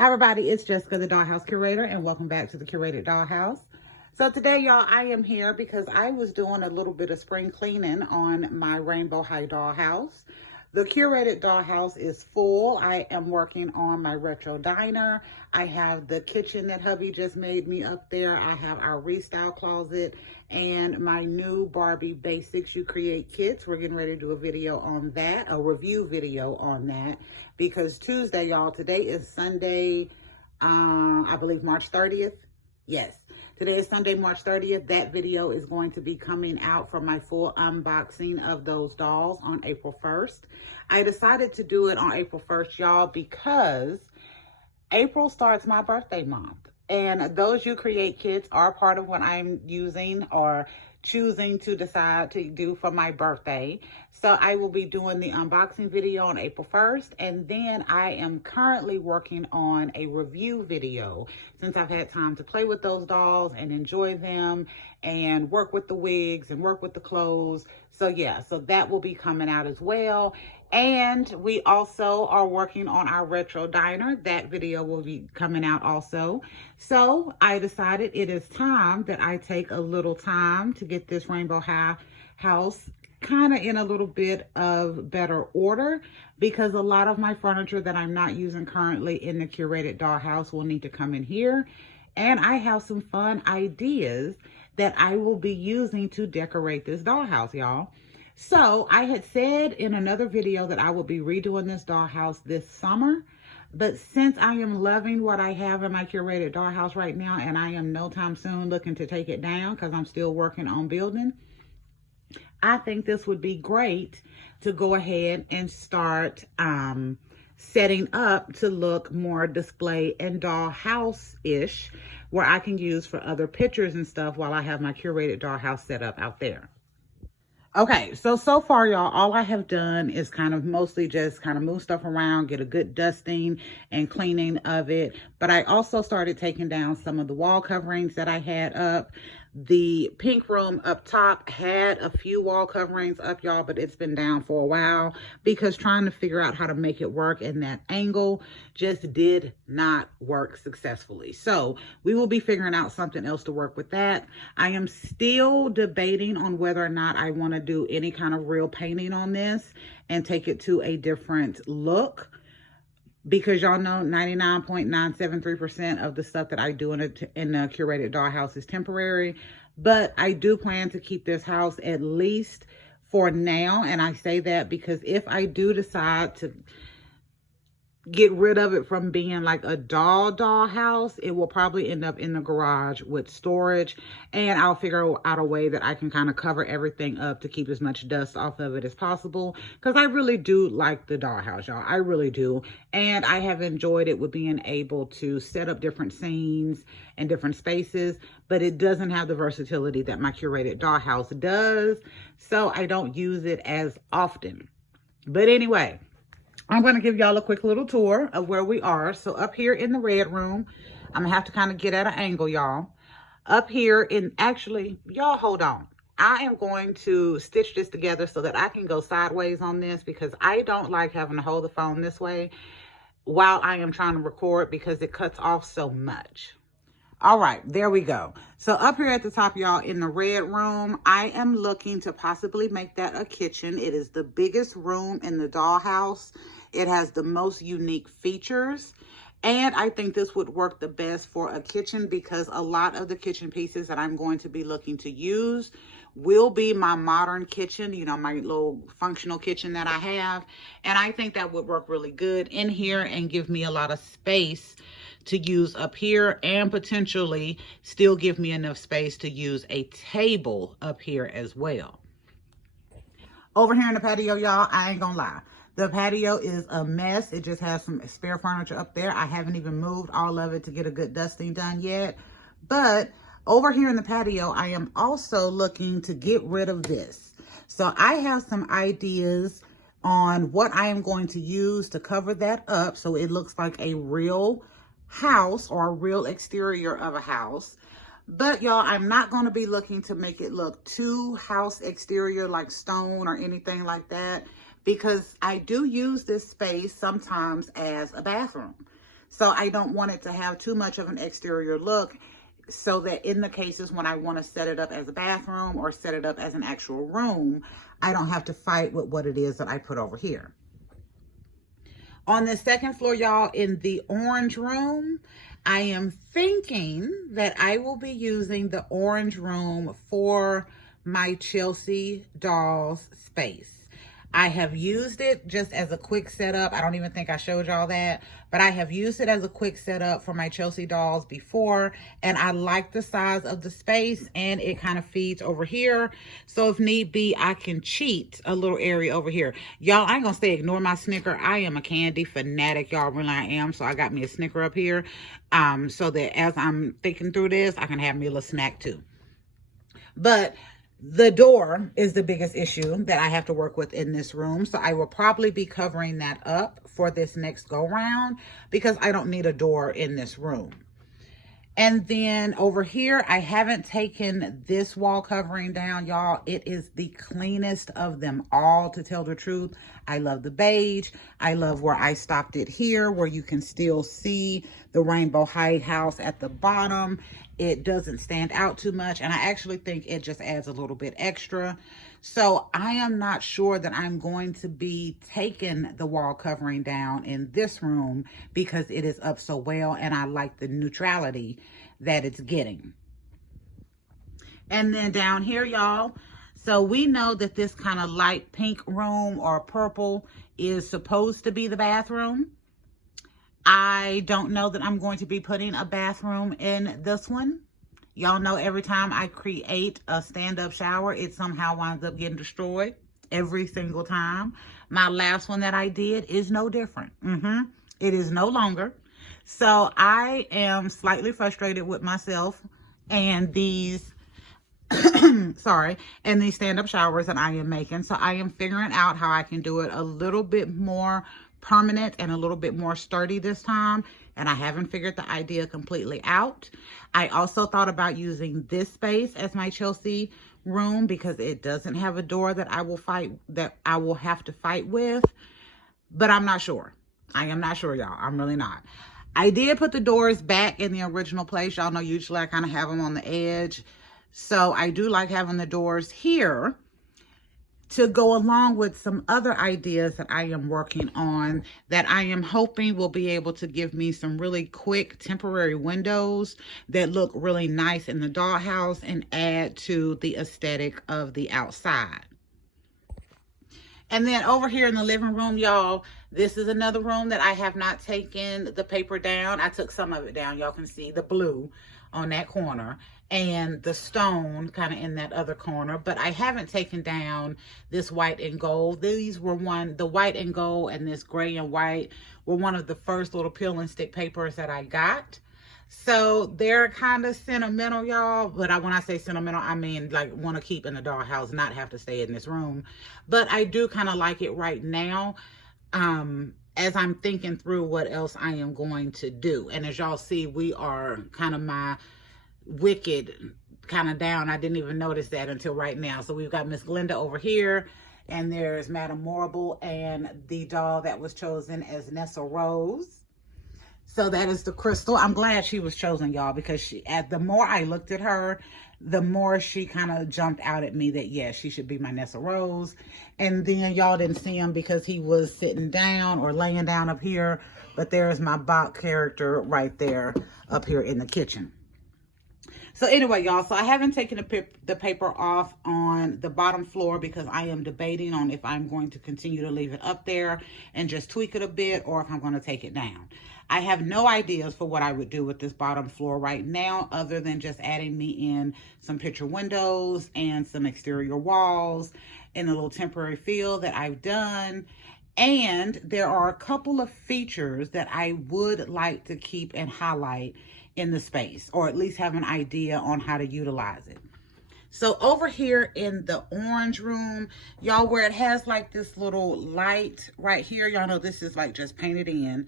Hi everybody, it's Jessica, the Dollhouse Curator, and welcome back to the Curated Dollhouse. So today, y'all, I am here because I was doing a little bit of spring cleaning on my Rainbow High Dollhouse. The Curated Dollhouse is full. I am working on my retro diner. I have the kitchen that hubby just made me up there. I have our restyle closet and my new Barbie Basics You Create kits. We're getting ready to do a video on that, a review video on that, because Tuesday, y'all, today is Sunday, I believe March 30th. Yes. Today is Sunday, March 30th. That video is going to be coming out for my full unboxing of those dolls on April 1st. I decided to do it on April 1st, y'all, because April starts my birthday month. And those You Create kits are part of what I'm using or choosing to decide to do for my birthday. So I will be doing the unboxing video on April 1st. And then I am currently working on a review video since I've had time to play with those dolls and enjoy them and work with the wigs and work with the clothes. So yeah, so that will be coming out as well. And we also are working on our retro diner. That video will be coming out also. So I decided it is time that I take a little time to get this Rainbow High house kind of in a little bit of better order, because a lot of my furniture that I'm not using currently in the Curated Dollhouse will need to come in here. And I have some fun ideas that I will be using to decorate this dollhouse, y'all. So I had said in another video that I will be redoing this dollhouse this summer, but since I am loving what I have in my Curated Dollhouse right now, and I am no time soon looking to take it down because I'm still working on building, I think this would be great to go ahead and start setting up to look more display and dollhouse-ish, where I can use for other pictures and stuff while I have my Curated Dollhouse set up out there. Okay, so far, y'all, all I have done is kind of mostly just kind of move stuff around, get a good dusting and cleaning of it. But I also started taking down some of the wall coverings that I had up. The pink room up top had a few wall coverings up, y'all, but it's been down for a while because trying to figure out how to make it work in that angle just did not work successfully. So we will be figuring out something else to work with that. I am still debating on whether or not I want to do any kind of real painting on this and take it to a different look, because y'all know 99.973% of the stuff that I do in the Curated Dollhouse is temporary. But I do plan to keep this house at least for now. And I say that because if I do decide to get rid of it from being like a dollhouse, it will probably end up in the garage with storage, and I'll figure out a way that I can kind of cover everything up to keep as much dust off of it as possible, because I really do like the dollhouse, y'all. I really do, and I have enjoyed it with being able to set up different scenes and different spaces, but it doesn't have the versatility that my Curated Dollhouse does, so I don't use it as often. But anyway, I'm going to give y'all a quick little tour of where we are. So up here in the red room, I'm going to have to kind of get at an angle, y'all. Up here in, actually, y'all hold on. I am going to stitch this together so that I can go sideways on this, because I don't like having to hold the phone this way while I am trying to record, because it cuts off so much. All right, there we go. So up here at the top, y'all, in the red room, I am looking to possibly make that a kitchen. It is the biggest room in the dollhouse. It has the most unique features. And I think this would work the best for a kitchen, because a lot of the kitchen pieces that I'm going to be looking to use will be my modern kitchen, you know, my little functional kitchen that I have. And I think that would work really good in here and give me a lot of space to use up here, and potentially still give me enough space to use a table up here as well. Over here in the patio, y'all, I ain't gonna lie. The patio is a mess. It just has some spare furniture up there. I haven't even moved all of it to get a good dusting done yet. But over here in the patio, I am also looking to get rid of this. So I have some ideas on what I am going to use to cover that up so it looks like a real house or a real exterior of a house. But y'all, I'm not going to be looking to make it look too house exterior like stone or anything like that, because I do use this space sometimes as a bathroom. So I don't want it to have too much of an exterior look, so that in the cases when I want to set it up as a bathroom or set it up as an actual room, I don't have to fight with what it is that I put over here. On the second floor, y'all, in the orange room, I am thinking that I will be using the orange room for my Chelsea dolls space. I have used it just as a quick setup. I don't even think I showed y'all that, but I have used it as a quick setup for my Chelsea dolls before, and I like the size of the space, and it kind of feeds over here. So if need be, I can cheat a little area over here. Y'all, I ain't gonna say ignore my Snicker. I am a candy fanatic, y'all, really I am. So I got me a Snicker up here, so that as I'm thinking through this, I can have me a little snack too. But the door is the biggest issue that I have to work with in this room. So I will probably be covering that up for this next go round, because I don't need a door in this room. And then over here, I haven't taken this wall covering down, y'all. It is the cleanest of them all, to tell the truth. I love the beige. I love where I stopped it here, where you can still see the Rainbow High house at the bottom. It doesn't stand out too much, and I actually think it just adds a little bit extra. So I am not sure that I'm going to be taking the wall covering down in this room, because it is up so well and I like the neutrality that it's getting. And then down here, y'all, so we know that this kind of light pink room or purple is supposed to be the bathroom. I don't know that I'm going to be putting a bathroom in this one. Y'all know every time I create a stand-up shower, it somehow winds up getting destroyed every single time. My last one that I did is no different. It is no longer. So I am slightly frustrated with myself and these, sorry, and these stand-up showers that I am making. So I am figuring out how I can do it a little bit more permanent and a little bit more sturdy this time, and I haven't figured the idea completely out. I also thought about using this space as my Chelsea room, because it doesn't have a door that I will have to fight with, but I'm not sure. I am not sure, y'all. I'm really not. I did put the doors back in the original place. Y'all know usually I kind of have them on the edge, so I do like having the doors here to go along with some other ideas that I am working on, that I am hoping will be able to give me some really quick temporary windows that look really nice in the dollhouse and add to the aesthetic of the outside. And then over here in the living room, y'all, this is another room that I have not taken the paper down. I took some of it down. Y'all can see the blue on that corner and the stone kind of in that other corner, but I haven't taken down this white and gold. These were the white and gold and this gray and white were one of the first little peel and stick papers that I got. So they're kind of sentimental, y'all. But when I say sentimental, I mean like want to keep in the dollhouse, not have to stay in this room. But I do kind of like it right now, as I'm thinking through what else I am going to do. And as y'all see, we are kind of my wicked kind of down. I didn't even notice that until right now. So we've got Miss Glinda over here, and there's Madame Morrible and the doll that was chosen as Nessa Rose. So that is the crystal. I'm glad she was chosen, y'all, because the more I looked at her, the more she kind of jumped out at me that, yes, she should be my Nessa Rose. And then y'all didn't see him because he was sitting down or laying down up here. But there's my Bach character right there up here in the kitchen. So anyway, y'all, so I haven't taken the paper off on the bottom floor because I am debating on if I'm going to continue to leave it up there and just tweak it a bit, or if I'm going to take it down. I have no ideas for what I would do with this bottom floor right now, other than just adding me in some picture windows and some exterior walls and a little temporary feel that I've done. And there are a couple of features that I would like to keep and highlight in the space, or at least have an idea on how to utilize it. So over here in the orange room, y'all, where it has like this little light right here, y'all know this is like just painted in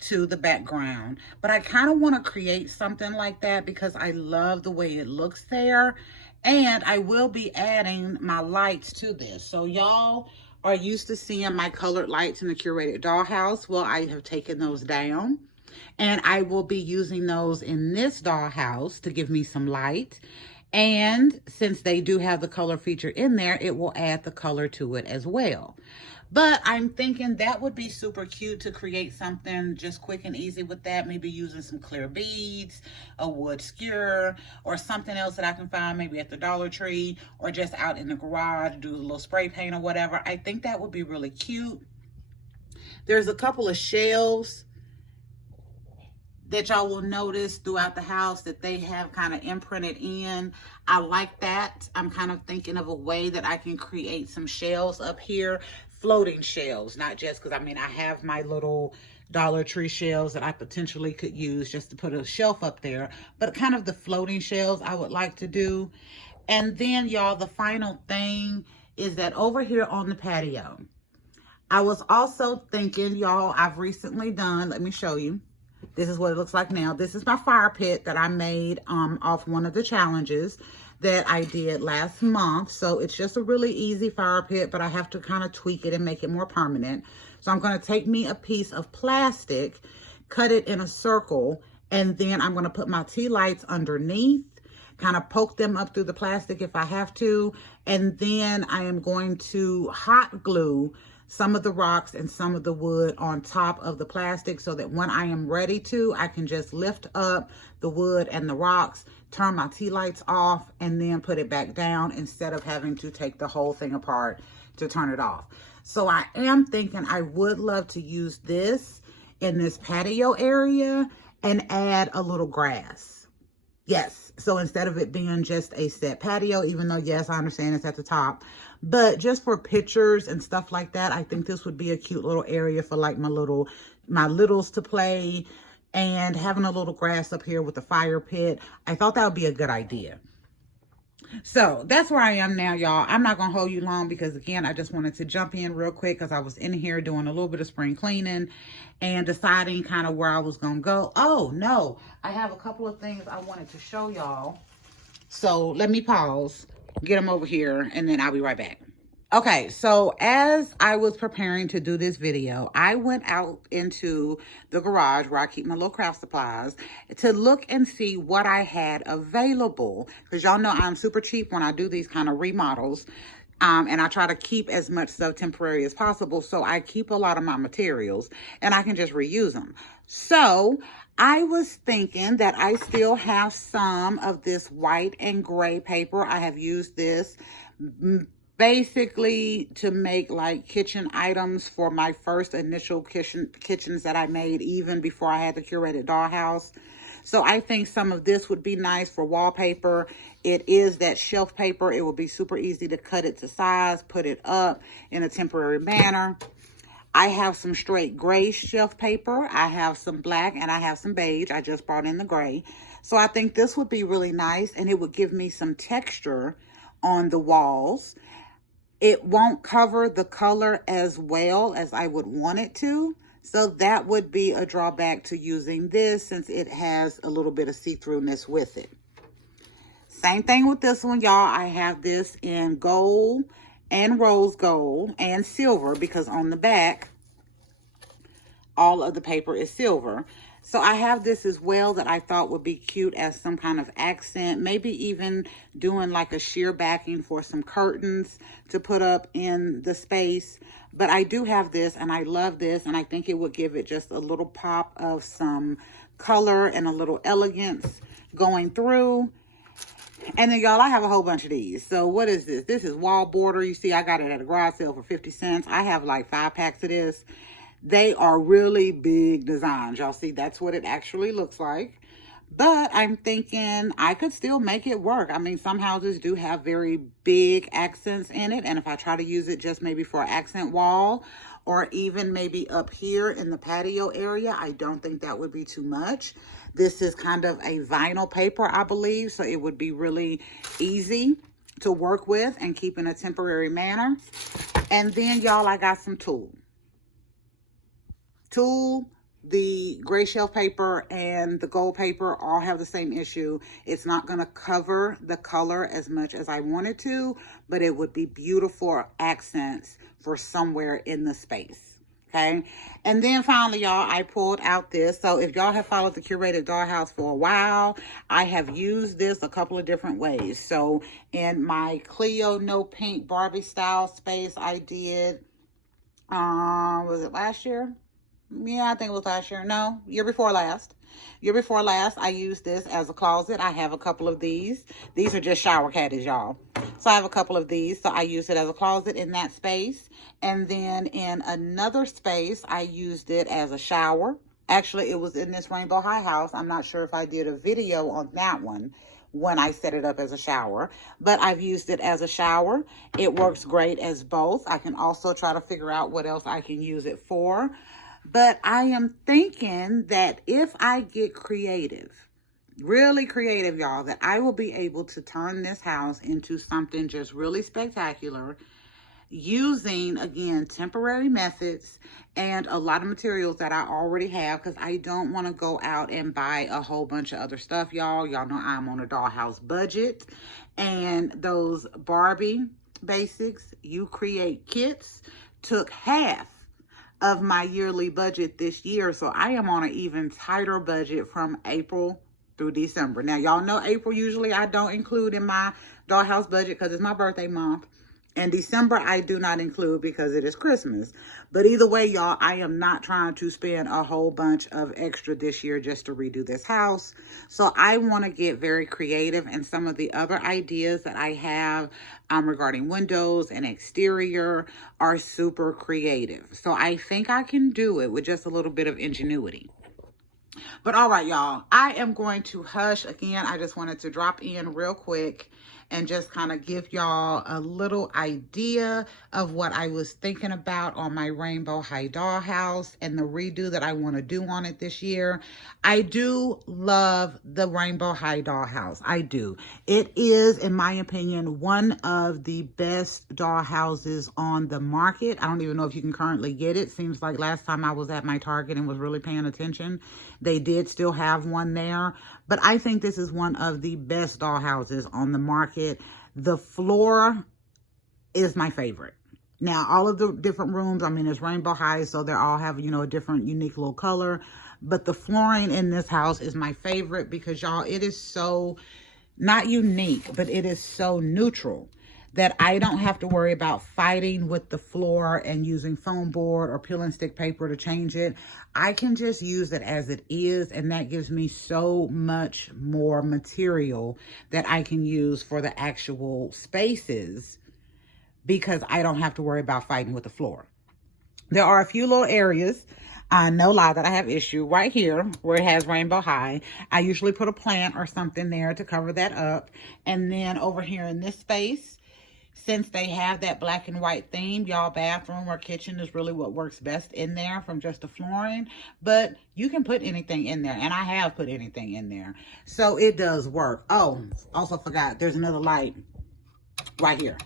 to the background, but I kind of want to create something like that because I love the way it looks there. And I will be adding my lights to this. So y'all are used to seeing my colored lights in the curated dollhouse. Well, I have taken those down. And I will be using those in this dollhouse to give me some light. And since they do have the color feature in there, it will add the color to it as well. But I'm thinking that would be super cute to create something just quick and easy with that. Maybe using some clear beads, a wood skewer, or something else that I can find maybe at the Dollar Tree or just out in the garage, do a little spray paint or whatever. I think that would be really cute. There's a couple of shelves that y'all will notice throughout the house that they have kind of imprinted in. I like that. I'm kind of thinking of a way that I can create some shelves up here, floating shelves, not just because I mean, I have my little Dollar Tree shelves that I potentially could use just to put a shelf up there, but kind of the floating shelves I would like to do. And then y'all, the final thing is that over here on the patio, I was also thinking, y'all, I've recently done, let me show you. This is what it looks like now. This is my fire pit that I made off one of the challenges that I did last month. So it's just a really easy fire pit, but I have to kind of tweak it and make it more permanent. So I'm going to take me a piece of plastic, cut it in a circle, and then I'm going to put my tea lights underneath, kind of poke them up through the plastic if I have to. And then I am going to hot glue some of the rocks and some of the wood on top of the plastic so that when I am ready to, I can just lift up the wood and the rocks, turn my tea lights off, and then put it back down instead of having to take the whole thing apart to turn it off. So I am thinking I would love to use this in this patio area and add a little grass. Yes, so instead of it being just a set patio, even though, yes, I understand it's at the top, but just for pictures and stuff like that, I think this would be a cute little area for like my littles to play, and having a little grass up here with the fire pit. I thought that would be a good idea. So that's where I am now, y'all. I'm not going to hold you long because, again, I just wanted to jump in real quick because I was in here doing a little bit of spring cleaning and deciding kind of where I was going to go. Oh, no. I have a couple of things I wanted to show y'all. So let me pause, get them over here, and then I'll be right back. Okay, so as I was preparing to do this video, I went out into the garage where I keep my little craft supplies to look and see what I had available. Because y'all know I'm super cheap when I do these kind of remodels. And I try to keep as much stuff temporary as possible. So I keep a lot of my materials and I can just reuse them. So I was thinking that I still have some of this white and gray paper. I have used this basically to make like kitchen items for my first initial kitchens that I made even before I had the curated dollhouse. So I think some of this would be nice for wallpaper. It is that shelf paper. It will be super easy to cut it to size, put it up in a temporary manner. I have some straight gray shelf paper. I have some black and I have some beige. I just brought in the gray. So I think this would be really nice and it would give me some texture on the walls. It won't cover the color as well as I would want it to. So that would be a drawback to using this since it has a little bit of see-throughness with it. Same thing with this one, y'all. I have this in gold and rose gold and silver because on the back, all of the paper is silver. So I have this as well that I thought would be cute as some kind of accent, maybe even doing like a sheer backing for some curtains to put up in the space. But I do have this and I love this and I think it would give it just a little pop of some color and a little elegance going through. And then y'all, I have a whole bunch of these. So what is this? This is wall border. You see, I got it at a garage sale for 50 cents. I have like 5 packs of this. They are really big designs. Y'all see, that's what it actually looks like. But I'm thinking I could still make it work. I mean, some houses do have very big accents in it. And if I try to use it just maybe for an accent wall or even maybe up here in the patio area, I don't think that would be too much. This is kind of a vinyl paper, I believe. So it would be really easy to work with and keep in a temporary manner. And then, y'all, I got some tulle. The gray shelf paper and the gold paper all have the same issue. It's not going to cover the color as much as I wanted to, but it would be beautiful accents for somewhere in the space. Okay. And then finally, y'all, I pulled out this. So if y'all have followed the Curated Dollhouse for a while, I have used this a couple of different ways. So in my Cleo No Pink Barbie style space, I did, was it last year? Yeah, I think it was last year. No, year before last. Year before last, I used this as a closet. I have a couple of these. These are just shower caddies, y'all. So I have a couple of these. So I used it as a closet in that space. And then in another space, I used it as a shower. Actually, it was in this Rainbow High house. I'm not sure if I did a video on that one when I set it up as a shower, but I've used it as a shower. It works great as both. I can also try to figure out what else I can use it for. But I am thinking that if I get creative, really creative, y'all, that I will be able to turn this house into something just really spectacular using, again, temporary methods and a lot of materials that I already have, because I don't want to go out and buy a whole bunch of other stuff, y'all. Y'all know I'm on a Dollhouse budget, and those Barbie basics, you create kits, took half of my yearly budget this year. So I am on an even tighter budget from April through December. Now, y'all know April usually I don't include in my Dollhouse budget because it's my birthday month. And December I do not include because it is Christmas. But either way, y'all, I am not trying to spend a whole bunch of extra this year just to redo this house. So I want to get very creative, and some of the other ideas that I have regarding windows and exterior are super creative. So I think I can do it with just a little bit of ingenuity. But all right, y'all, I am going to hush. Again, I just wanted to drop in real quick and just kind of give y'all a little idea of what I was thinking about on my Rainbow High Dollhouse and the redo that I want to do on it this year. I do love the Rainbow High Dollhouse. I do. It is, in my opinion, one of the best dollhouses on the market. I don't even know if you can currently get it. Seems like last time I was at my Target and was really paying attention, they did still have one there. But I think this is one of the best dollhouses on the market. The floor is my favorite. Now, all of the different rooms, I mean, it's Rainbow High, so they all have, you know, a different unique little color. But the flooring in this house is my favorite because, y'all, it is so, not unique, but it is so neutral that I don't have to worry about fighting with the floor and using foam board or peel and stick paper to change it. I can just use it as it is, and that gives me so much more material that I can use for the actual spaces because I don't have to worry about fighting with the floor. There are a few little areas, no lie, that I have issue right here where it has Rainbow High. I usually put a plant or something there to cover that up. And then over here in this space, since they have that black and white theme, y'all, bathroom or kitchen is really what works best in there from just the flooring. But you can put anything in there, and I have put anything in there. So it does work. Oh, also forgot, there's another light right here.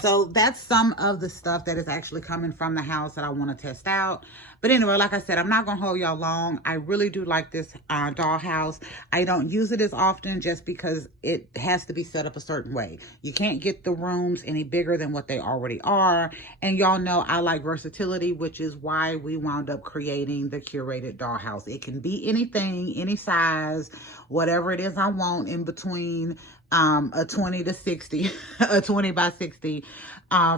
So that's some of the stuff that is actually coming from the house that I want to test out. But anyway, like I said, I'm not going to hold y'all long. I really do like this dollhouse. I don't use it as often just because it has to be set up a certain way. You can't get the rooms any bigger than what they already are. And y'all know I like versatility, which is why we wound up creating the Curated Dollhouse. It can be anything, any size, whatever it is I want in between a 20 to 60, a 20 by 60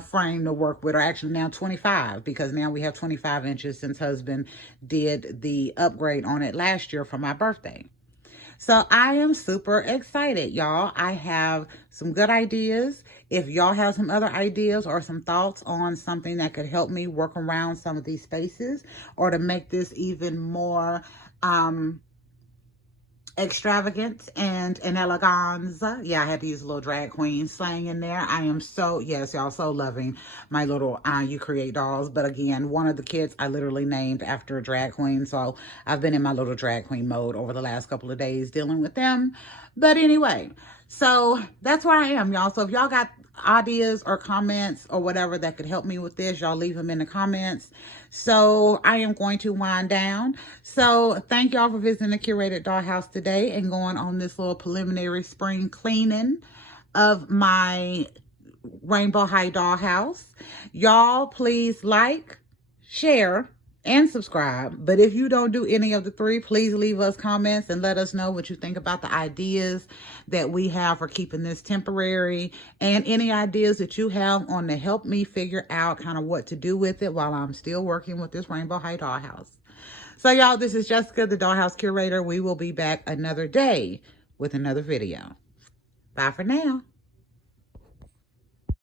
frame to work with, or actually now 25, because now we have 25 inches since husband did the upgrade on it last year for my birthday. So I am super excited, y'all. I have some good ideas. If y'all have some other ideas or some thoughts on something that could help me work around some of these spaces or to make this even more extravagant and an eleganza. Yeah, I had to use a little drag queen slang in there. I am so, yes, y'all, so loving my little You Create dolls. But again, one of the kids I literally named after a drag queen. So I've been in my little drag queen mode over the last couple of days dealing with them. But anyway, so that's where I am, y'all. So if y'all got ideas or comments or whatever that could help me with this, y'all leave them in the comments. So I am going to wind down. So thank y'all for visiting the Curated Dollhouse today and going on this little preliminary spring cleaning of my Rainbow High Dollhouse. Y'all please like, share, and subscribe. But if you don't do any of the three, please leave us comments and let us know what you think about the ideas that we have for keeping this temporary, and any ideas that you have on to help me figure out kind of what to do with it while I'm still working with this Rainbow High Dollhouse. So y'all, this is Jessica, the Dollhouse Curator. We will be back another day with another video. Bye for now.